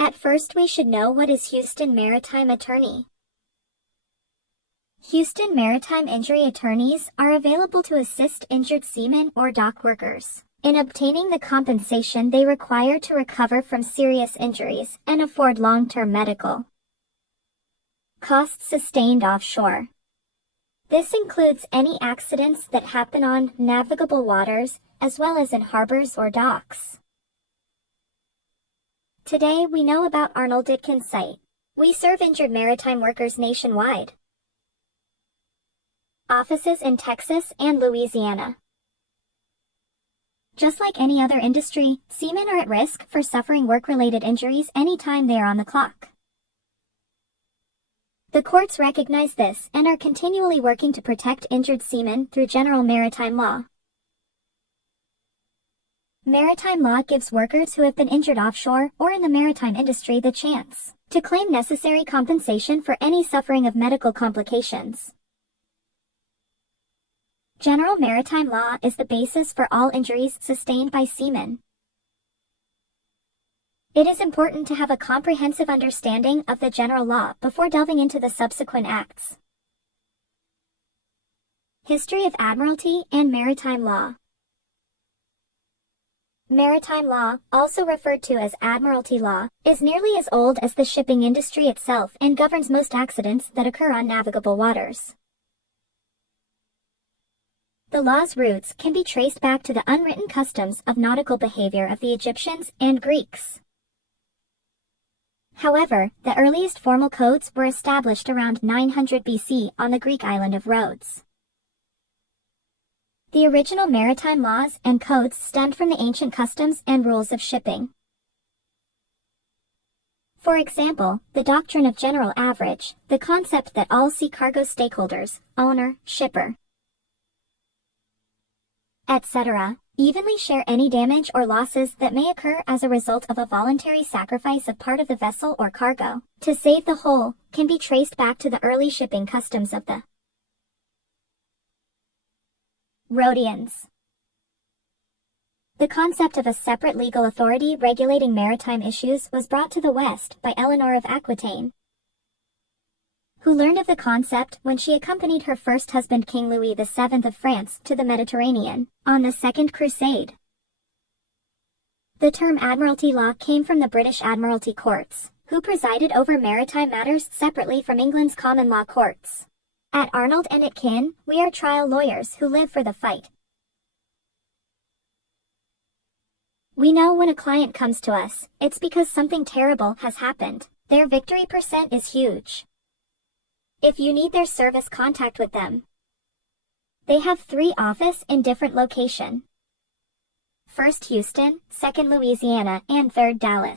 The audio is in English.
At first we should know what is Houston Maritime Attorney. Houston Maritime Injury Attorneys are available to assist injured seamen or dock workers in obtaining the compensation they require to recover from serious injuries and afford long-term medical costs sustained offshore. This includes any accidents that happen on navigable waters, as well as in harbors or docks. Today we know about Arnold Ditkin's site. We serve injured maritime workers nationwide. Offices in Texas and Louisiana. Just like any other industry, seamen are at risk for suffering work-related injuries anytime they are on the clock. The courts recognize this and are continually working to protect injured seamen through general maritime law. Maritime law gives workers who have been injured offshore or in the maritime industry the chance to claim necessary compensation for any suffering of medical complications. General maritime law is the basis for all injuries sustained by seamen. It is important to have a comprehensive understanding of the general law before delving into the subsequent acts. History of Admiralty and Maritime Law. Maritime law, also referred to as Admiralty law, is nearly as old as the shipping industry itself and governs most accidents that occur on navigable waters. The law's roots can be traced back to the unwritten customs of nautical behavior of the Egyptians and Greeks. However, the earliest formal codes were established around 900 BC on the Greek island of Rhodes. The original maritime laws and codes stemmed from the ancient customs and rules of shipping. For example, the doctrine of general average, the concept that all sea cargo stakeholders, owner, shipper, etc., evenly share any damage or losses that may occur as a result of a voluntary sacrifice of part of the vessel or cargo to save the whole, can be traced back to the early shipping customs of the Rhodians. The concept of a separate legal authority regulating maritime issues was brought to the West by Eleanor of Aquitaine, who learned of the concept when she accompanied her first husband King Louis VII of France to the Mediterranean on the Second Crusade. The term Admiralty law came from the British Admiralty courts, who presided over maritime matters separately from England's common law courts. At Arnold and Ditkin, we are trial lawyers who live for the fight. We know when a client comes to us, it's because something terrible has happened. Their victory percent is huge. If you need their service, contact with them. They have 3 offices in different locations. First Houston, second Louisiana, and third Dallas.